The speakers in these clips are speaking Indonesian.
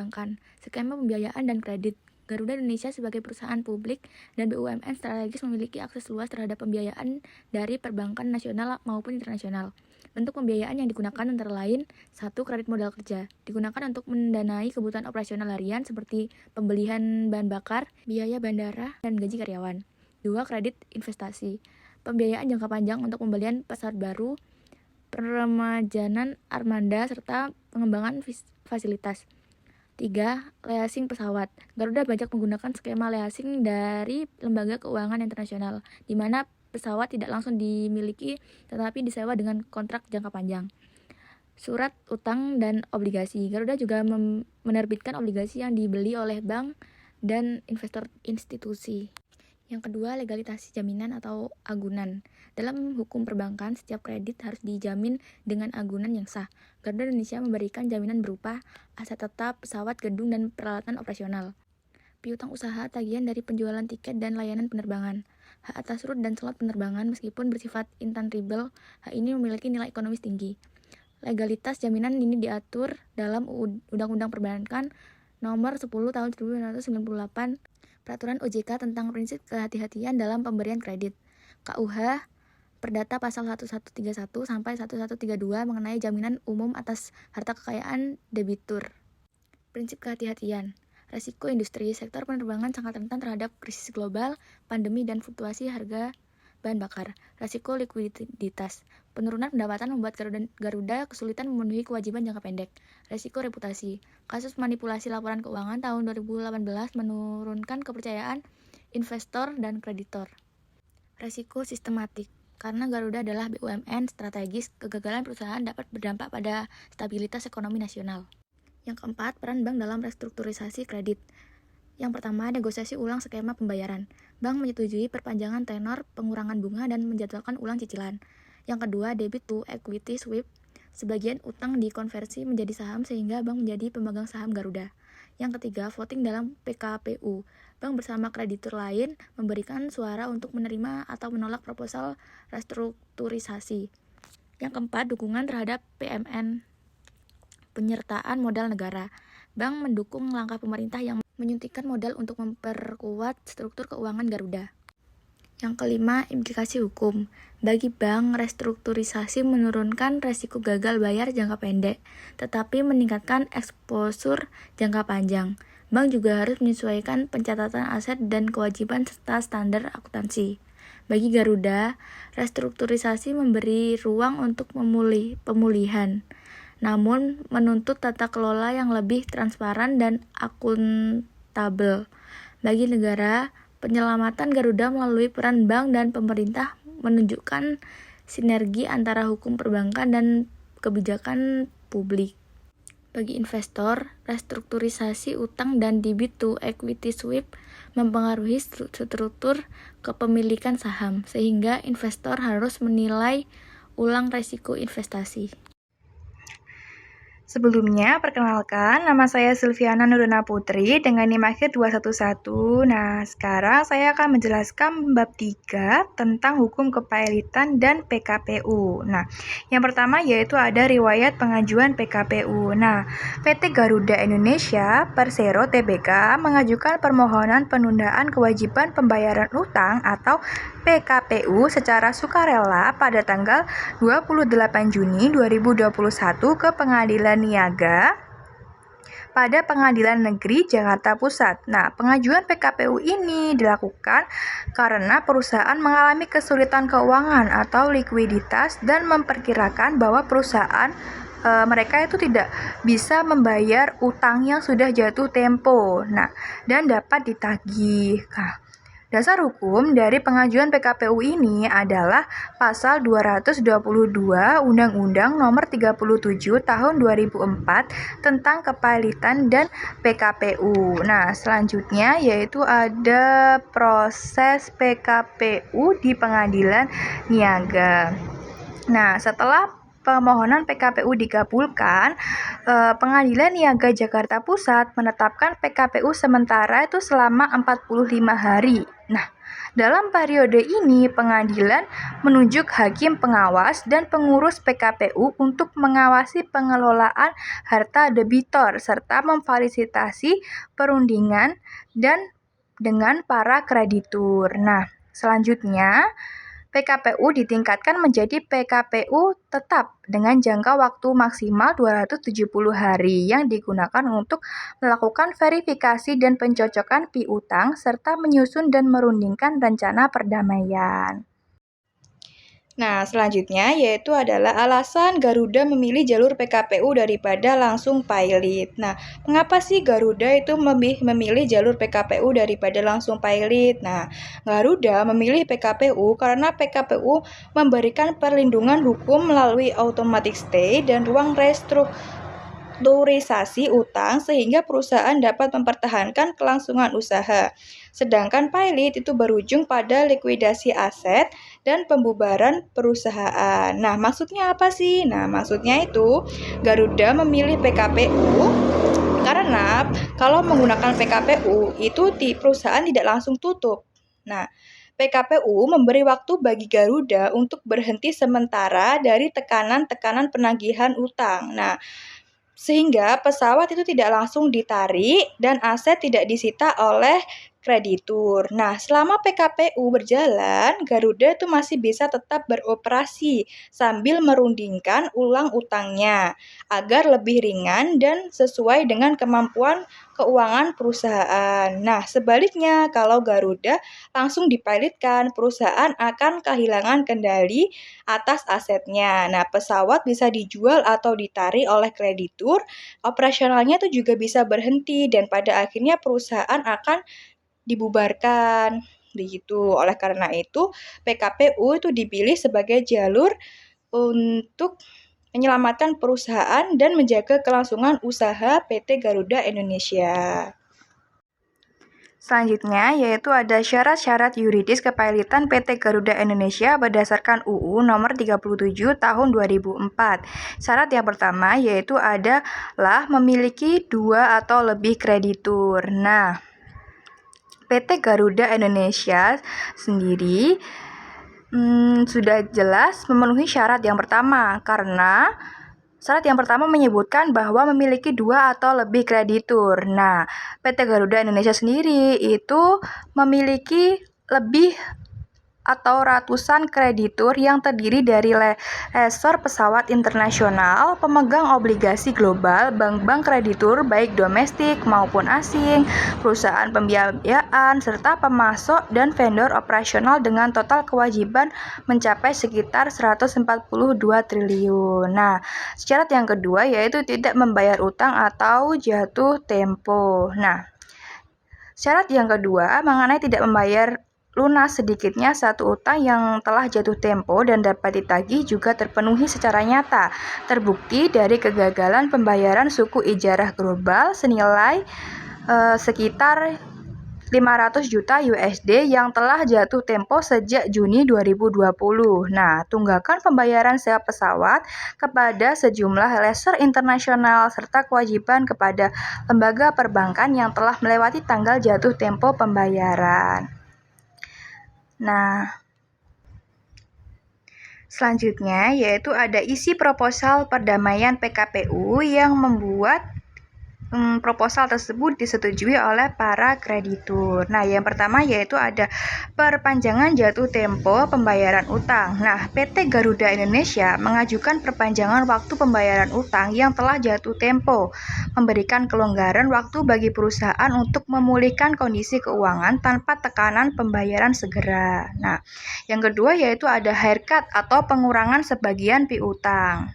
perbankan, skema pembiayaan dan kredit. Garuda Indonesia sebagai perusahaan publik dan BUMN strategis memiliki akses luas terhadap pembiayaan dari perbankan nasional maupun internasional. Bentuk pembiayaan yang digunakan antara lain: 1. Kredit modal kerja, digunakan untuk mendanai kebutuhan operasional harian seperti pembelian bahan bakar, biaya bandara, dan gaji karyawan. 2. Kredit investasi, pembiayaan jangka panjang untuk pembelian pesawat baru, peremajanan armada, serta pengembangan fasilitas. 3. Leasing pesawat. Garuda banyak menggunakan skema leasing dari lembaga keuangan internasional, di mana pesawat tidak langsung dimiliki tetapi disewa dengan kontrak jangka panjang. Surat utang dan obligasi. Garuda juga menerbitkan obligasi yang dibeli oleh bank dan investor institusi. Yang kedua, legalitas jaminan atau agunan. Dalam hukum perbankan, setiap kredit harus dijamin dengan agunan yang sah. Garuda Indonesia memberikan jaminan berupa aset tetap, pesawat, gedung, dan peralatan operasional. Piutang usaha, tagihan dari penjualan tiket dan layanan penerbangan. Hak atas rute dan slot penerbangan meskipun bersifat intangible, hak ini memiliki nilai ekonomis tinggi. Legalitas jaminan ini diatur dalam Undang-Undang Perbankan Nomor 10 Tahun 1998, Peraturan OJK tentang prinsip kehati-hatian dalam pemberian kredit, KUH Perdata Pasal 1131 sampai 1132 mengenai jaminan umum atas harta kekayaan debitur. Prinsip kehati-hatian. Resiko industri, sektor penerbangan sangat rentan terhadap krisis global, pandemi, dan fluktuasi harga bahan bakar. Resiko likuiditas. Penurunan pendapatan membuat Garuda kesulitan memenuhi kewajiban jangka pendek. Resiko reputasi. Kasus manipulasi laporan keuangan tahun 2018 menurunkan kepercayaan investor dan kreditor. Resiko sistematik. Karena Garuda adalah BUMN strategis, kegagalan perusahaan dapat berdampak pada stabilitas ekonomi nasional. Yang keempat, peran bank dalam restrukturisasi kredit. Yang pertama, negosiasi ulang skema pembayaran. Bank menyetujui perpanjangan tenor, pengurangan bunga, dan menjadwalkan ulang cicilan. Yang kedua, debit to equity swap. Sebagian utang dikonversi menjadi saham sehingga bank menjadi pemegang saham Garuda. Yang ketiga, voting dalam PKPU. Bank bersama kreditur lain memberikan suara untuk menerima atau menolak proposal restrukturisasi. Yang keempat, dukungan terhadap PMN. Penyertaan modal negara. Bank mendukung langkah pemerintah yang menyuntikkan modal untuk memperkuat struktur keuangan Garuda. Yang kelima, implikasi hukum. Bagi bank, restrukturisasi menurunkan resiko gagal bayar jangka pendek, tetapi meningkatkan eksposur jangka panjang. Bank juga harus menyesuaikan pencatatan aset dan kewajiban serta standar akuntansi. Bagi Garuda, restrukturisasi memberi ruang untuk pemulihan, namun menuntut tata kelola yang lebih transparan dan akuntabel. Bagi negara, penyelamatan Garuda melalui peran bank dan pemerintah menunjukkan sinergi antara hukum perbankan dan kebijakan publik. Bagi investor, restrukturisasi utang dan debit to equity swap mempengaruhi struktur kepemilikan saham, sehingga investor harus menilai ulang risiko investasi. Sebelumnya, perkenalkan, nama saya Silviana Nuruna Putri dengan NIM akhir 211. Nah, sekarang saya akan menjelaskan bab 3 tentang hukum kepailitan dan PKPU. Nah, yang pertama yaitu ada riwayat pengajuan PKPU. Nah, PT Garuda Indonesia Persero Tbk mengajukan permohonan penundaan kewajiban pembayaran utang atau PKPU secara sukarela pada tanggal 28 Juni 2021 ke Pengadilan Niaga pada Pengadilan Negeri Jakarta Pusat. Nah, pengajuan PKPU ini dilakukan karena perusahaan mengalami kesulitan keuangan atau likuiditas dan memperkirakan bahwa perusahaan mereka itu tidak bisa membayar utang yang sudah jatuh tempo. Nah, dan dapat ditagih. Dasar hukum dari pengajuan PKPU ini adalah Pasal 222 Undang-Undang Nomor 37 Tahun 2004 tentang Kepailitan dan PKPU. Nah, selanjutnya yaitu ada proses PKPU di Pengadilan Niaga. Nah, setelah permohonan PKPU dikabulkan, Pengadilan Niaga Jakarta Pusat menetapkan PKPU sementara itu selama 45 hari. Nah, Dalam periode ini, pengadilan menunjuk hakim pengawas dan pengurus PKPU untuk mengawasi pengelolaan harta debitor serta memfasilitasi perundingan dan dengan para kreditur. Nah, selanjutnya PKPU ditingkatkan menjadi PKPU tetap dengan jangka waktu maksimal 270 hari yang digunakan untuk melakukan verifikasi dan pencocokan piutang serta menyusun dan merundingkan rencana perdamaian. Nah, selanjutnya yaitu adalah alasan Garuda memilih jalur PKPU daripada langsung pilot. Nah, mengapa sih Garuda itu lebih memilih jalur PKPU daripada langsung pilot? Nah, Garuda memilih PKPU karena PKPU memberikan perlindungan hukum melalui automatic stay dan ruang restrukturisasi utang sehingga perusahaan dapat mempertahankan kelangsungan usaha. Sedangkan pilot itu berujung pada likuidasi aset dan pembubaran perusahaan. Nah, maksudnya apa sih? Nah, maksudnya itu Garuda memilih PKPU karena kalau menggunakan PKPU itu perusahaan tidak langsung tutup. Nah, PKPU memberi waktu bagi Garuda untuk berhenti sementara dari tekanan-tekanan penagihan utang. Nah, sehingga pesawat itu tidak langsung ditarik dan aset tidak disita oleh kreditur. Nah, selama PKPU berjalan, Garuda itu masih bisa tetap beroperasi sambil merundingkan ulang utangnya agar lebih ringan dan sesuai dengan kemampuan keuangan perusahaan. Nah, sebaliknya kalau Garuda langsung dipilotkan, perusahaan akan kehilangan kendali atas asetnya. Nah, pesawat bisa dijual atau ditarik oleh kreditur, operasionalnya itu juga bisa berhenti dan pada akhirnya perusahaan akan dibubarkan. Begitu. Oleh karena itu, PKPU itu dipilih sebagai jalur untuk menyelamatkan perusahaan dan menjaga kelangsungan usaha PT Garuda Indonesia. Selanjutnya yaitu ada syarat-syarat yuridis kepilotan PT Garuda Indonesia berdasarkan UU nomor 37 tahun 2004. Syarat yang pertama yaitu adalah memiliki 2 atau lebih kreditur. Nah, PT Garuda Indonesia sendiri sudah jelas memenuhi syarat yang pertama karena syarat yang pertama menyebutkan bahwa memiliki 2 atau lebih kreditur. Nah, PT Garuda Indonesia sendiri itu memiliki lebih atau ratusan kreditur yang terdiri dari lessor pesawat internasional, pemegang obligasi global, bank-bank kreditur baik domestik maupun asing, perusahaan pembiayaan, serta pemasok dan vendor operasional dengan total kewajiban mencapai sekitar 142 triliun. Nah, syarat yang kedua yaitu tidak membayar utang atau jatuh tempo. Nah, syarat yang kedua mengenai tidak membayar lunas sedikitnya satu utang yang telah jatuh tempo dan dapat ditagih juga terpenuhi secara nyata, terbukti dari kegagalan pembayaran suku ijarah global senilai sekitar 500 juta USD yang telah jatuh tempo sejak Juni 2020. Nah, tunggakan pembayaran sewa pesawat kepada sejumlah lessor internasional serta kewajiban kepada lembaga perbankan yang telah melewati tanggal jatuh tempo pembayaran. Nah, selanjutnya yaitu ada isi proposal perdamaian PKPU yang membuat proposal tersebut disetujui oleh para kreditur. Nah, yang pertama yaitu ada perpanjangan jatuh tempo pembayaran utang. Nah, PT Garuda Indonesia mengajukan perpanjangan waktu pembayaran utang yang telah jatuh tempo, memberikan kelonggaran waktu bagi perusahaan untuk memulihkan kondisi keuangan tanpa tekanan pembayaran segera. Nah, yang kedua yaitu ada haircut atau pengurangan sebagian piutang.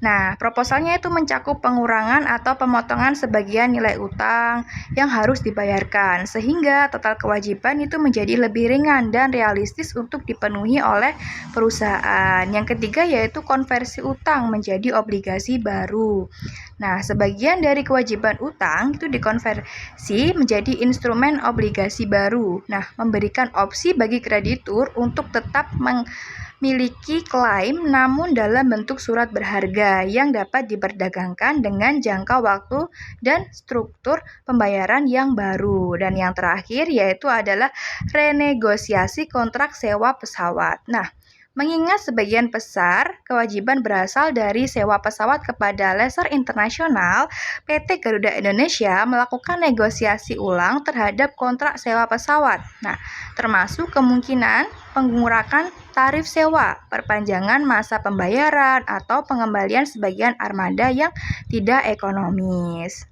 Nah, proposalnya itu mencakup pengurangan atau pemotongan sebagian nilai utang yang harus dibayarkan, sehingga total kewajiban itu menjadi lebih ringan dan realistis untuk dipenuhi oleh perusahaan. Yang ketiga yaitu konversi utang menjadi obligasi baru. Nah, sebagian dari kewajiban utang itu dikonversi menjadi instrumen obligasi baru. Nah, memberikan opsi bagi kreditur untuk tetap memiliki klaim namun dalam bentuk surat berharga yang dapat diperdagangkan dengan jangka waktu dan struktur pembayaran yang baru. Dan yang terakhir yaitu adalah renegosiasi kontrak sewa pesawat. Nah, mengingat sebagian besar kewajiban berasal dari sewa pesawat kepada lessor internasional, PT Garuda Indonesia melakukan negosiasi ulang terhadap kontrak sewa pesawat. Nah, termasuk kemungkinan pengurangan tarif sewa, perpanjangan masa pembayaran, atau pengembalian sebagian armada yang tidak ekonomis.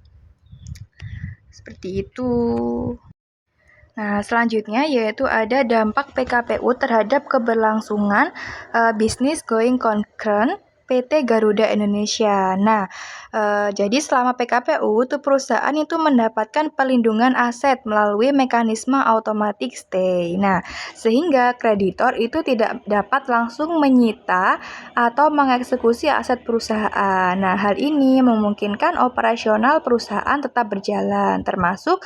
Seperti itu. Nah, selanjutnya yaitu ada dampak PKPU terhadap keberlangsungan bisnis going concern PT Garuda Indonesia. Nah, jadi selama PKPU itu perusahaan itu mendapatkan pelindungan aset melalui mekanisme automatic stay. Nah, sehingga kreditor itu tidak dapat langsung menyita atau mengeksekusi aset perusahaan. Nah, hal ini memungkinkan operasional perusahaan tetap berjalan, termasuk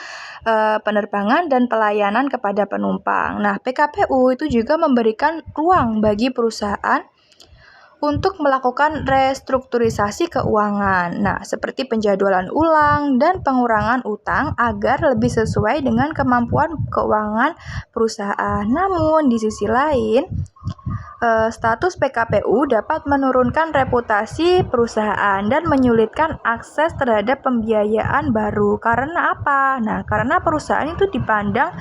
penerbangan dan pelayanan kepada penumpang. Nah, PKPU itu juga memberikan ruang bagi perusahaan untuk melakukan restrukturisasi keuangan. Nah, seperti penjadwalan ulang dan pengurangan utang agar lebih sesuai dengan kemampuan keuangan perusahaan. Namun, di sisi lain, status PKPU dapat menurunkan reputasi perusahaan dan menyulitkan akses terhadap pembiayaan baru. Karena apa? Nah, karena perusahaan itu dipandang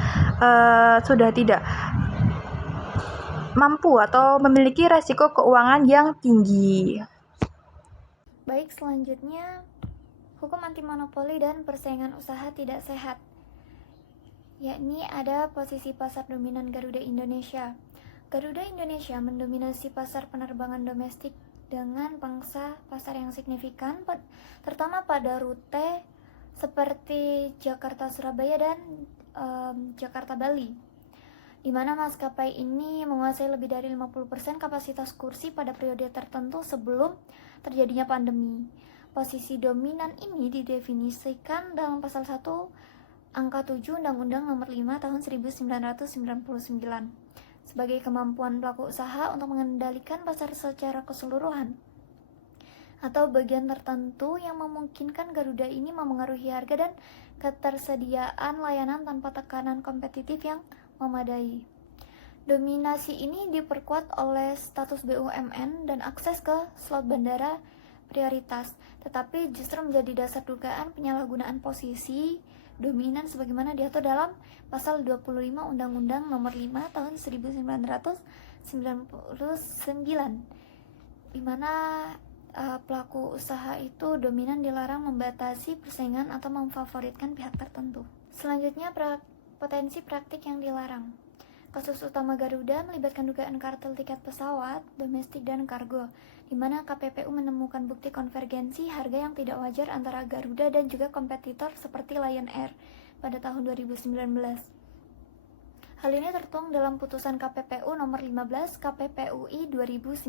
sudah tidak mampu atau memiliki resiko keuangan yang tinggi. Baik, selanjutnya hukum anti monopoli dan persaingan usaha tidak sehat, yakni ada posisi pasar dominan Garuda Indonesia. Garuda Indonesia mendominasi pasar penerbangan domestik dengan pangsa pasar yang signifikan, terutama pada rute seperti Jakarta-Surabaya dan Jakarta-Bali, di mana maskapai ini menguasai lebih dari 50% kapasitas kursi pada periode tertentu sebelum terjadinya pandemi. Posisi dominan ini didefinisikan dalam pasal 1 angka 7 Undang-Undang Nomor 5 Tahun 1999 sebagai kemampuan pelaku usaha untuk mengendalikan pasar secara keseluruhan atau bagian tertentu yang memungkinkan Garuda ini memengaruhi harga dan ketersediaan layanan tanpa tekanan kompetitif yang memadai. Dominasi ini diperkuat oleh status BUMN dan akses ke slot bandara prioritas, tetapi justru menjadi dasar dugaan penyalahgunaan posisi dominan sebagaimana diatur dalam pasal 25 Undang-Undang Nomor 5 Tahun 1999, di mana pelaku usaha itu dominan dilarang membatasi persaingan atau memfavoritkan pihak tertentu. Selanjutnya, potensi praktik yang dilarang. Kasus utama Garuda melibatkan dugaan kartel tiket pesawat, domestik dan kargo, di mana KPPU menemukan bukti konvergensi harga yang tidak wajar antara Garuda dan juga kompetitor seperti Lion Air pada tahun 2019. Hal ini tertuang dalam putusan KPPU nomor 15 KPPUI 2019.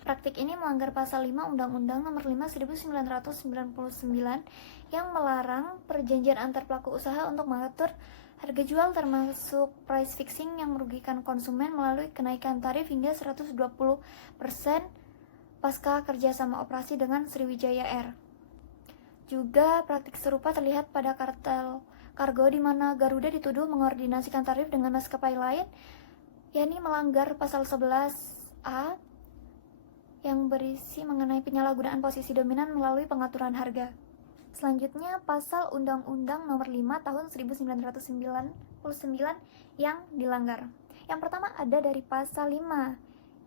Praktik ini melanggar pasal 5 Undang-Undang Nomor 5 1999 yang melarang perjanjian antar pelaku usaha untuk mengatur harga jual termasuk price fixing yang merugikan konsumen melalui kenaikan tarif hingga 120% pasca kerjasama operasi dengan Sriwijaya Air. Juga praktik serupa terlihat pada kartel kargo di mana Garuda dituduh mengordinasikan tarif dengan maskapai lain, yakni melanggar pasal 11A yang berisi mengenai penyalahgunaan posisi dominan melalui pengaturan harga. Selanjutnya, pasal Undang-Undang Nomor 5 Tahun 1999 yang dilanggar. Yang pertama ada dari pasal 5,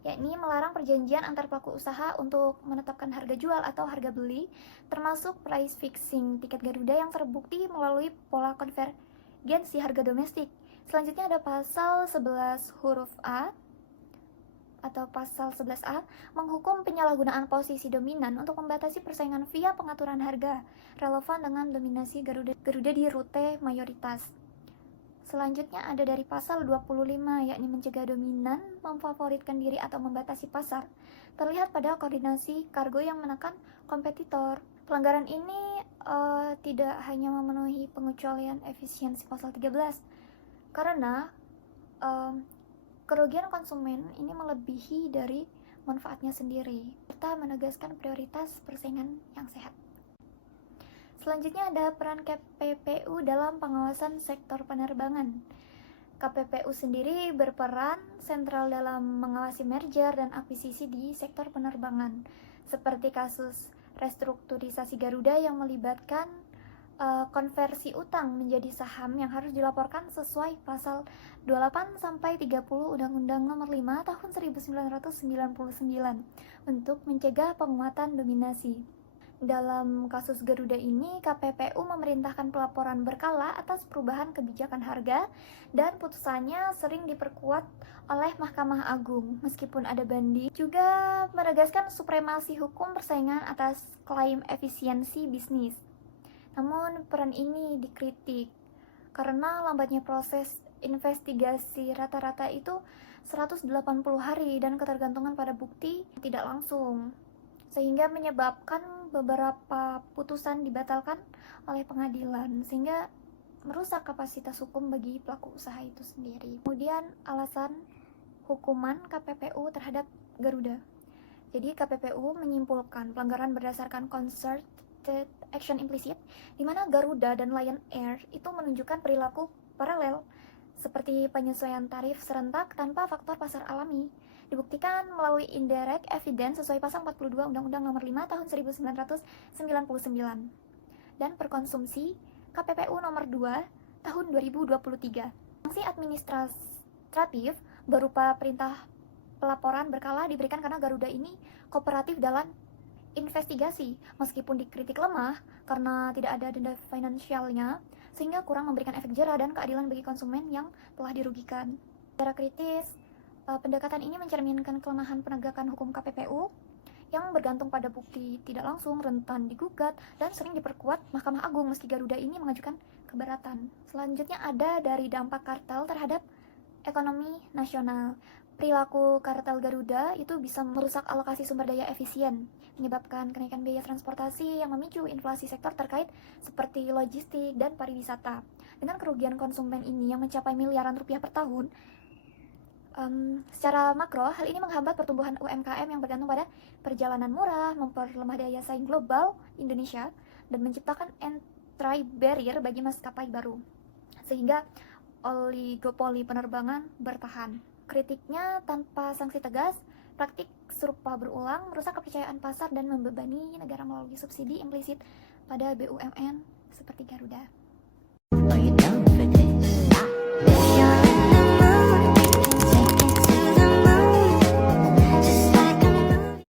yakni melarang perjanjian antar pelaku usaha untuk menetapkan harga jual atau harga beli, termasuk price fixing tiket Garuda yang terbukti melalui pola konvergensi harga domestik. Selanjutnya ada pasal 11 huruf A atau pasal 11A menghukum penyalahgunaan posisi dominan untuk membatasi persaingan via pengaturan harga relevan dengan dominasi Garuda di rute mayoritas. Selanjutnya ada dari pasal 25, yakni mencegah dominan memfavoritkan diri atau membatasi pasar, terlihat pada koordinasi kargo yang menekan kompetitor Pelanggaran ini tidak hanya memenuhi pengecualian efisiensi pasal 13, karena kerugian konsumen ini melebihi dari manfaatnya sendiri, serta menegaskan prioritas persaingan yang sehat. Selanjutnya ada peran KPPU dalam pengawasan sektor penerbangan. KPPU sendiri berperan sentral dalam mengawasi merger dan akuisisi di sektor penerbangan, seperti kasus restrukturisasi Garuda yang melibatkan konversi utang menjadi saham yang harus dilaporkan sesuai pasal 28 sampai 30 Undang-Undang Nomor 5 Tahun 1999 untuk mencegah penguatan dominasi. Dalam kasus Garuda ini, KPPU memerintahkan pelaporan berkala atas perubahan kebijakan harga dan putusannya sering diperkuat oleh Mahkamah Agung meskipun ada banding. Juga menegaskan supremasi hukum persaingan atas klaim efisiensi bisnis. Namun peran ini dikritik karena lambatnya proses investigasi, rata-rata itu 180 hari dan ketergantungan pada bukti tidak langsung, sehingga menyebabkan beberapa putusan dibatalkan oleh pengadilan, sehingga merusak kapasitas hukum bagi pelaku usaha itu sendiri. Kemudian alasan hukuman KPPU terhadap Garuda. Jadi KPPU menyimpulkan pelanggaran berdasarkan concerted action implicit, di mana Garuda dan Lion Air itu menunjukkan perilaku paralel, seperti penyesuaian tarif serentak tanpa faktor pasar alami, dibuktikan melalui indirect evidence sesuai pasal 42 Undang-Undang Nomor 5 Tahun 1999, dan perkonsumsi KPPU Nomor 2 Tahun 2023. Sanksi administratif berupa perintah pelaporan berkala diberikan karena Garuda ini kooperatif dalam investigasi, meskipun dikritik lemah karena tidak ada denda finansialnya, sehingga kurang memberikan efek jera dan keadilan bagi konsumen yang telah dirugikan. Secara kritis, pendekatan ini mencerminkan kelemahan penegakan hukum KPPU yang bergantung pada bukti tidak langsung, rentan digugat, dan sering diperkuat Mahkamah Agung meski Garuda ini mengajukan keberatan. Selanjutnya ada dari dampak kartel terhadap ekonomi nasional. Perilaku kartel Garuda itu bisa merusak alokasi sumber daya efisien, menyebabkan kenaikan biaya transportasi yang memicu inflasi sektor terkait seperti logistik dan pariwisata. Dengan kerugian konsumen ini yang mencapai miliaran rupiah per tahun, secara makro, hal ini menghambat pertumbuhan UMKM yang bergantung pada perjalanan murah, memperlemah daya saing global Indonesia, dan menciptakan entry barrier bagi maskapai baru, sehingga oligopoli penerbangan bertahan. Kritiknya, tanpa sanksi tegas, praktik serupa berulang, merusak kepercayaan pasar dan membebani negara melalui subsidi implisit pada BUMN seperti Garuda.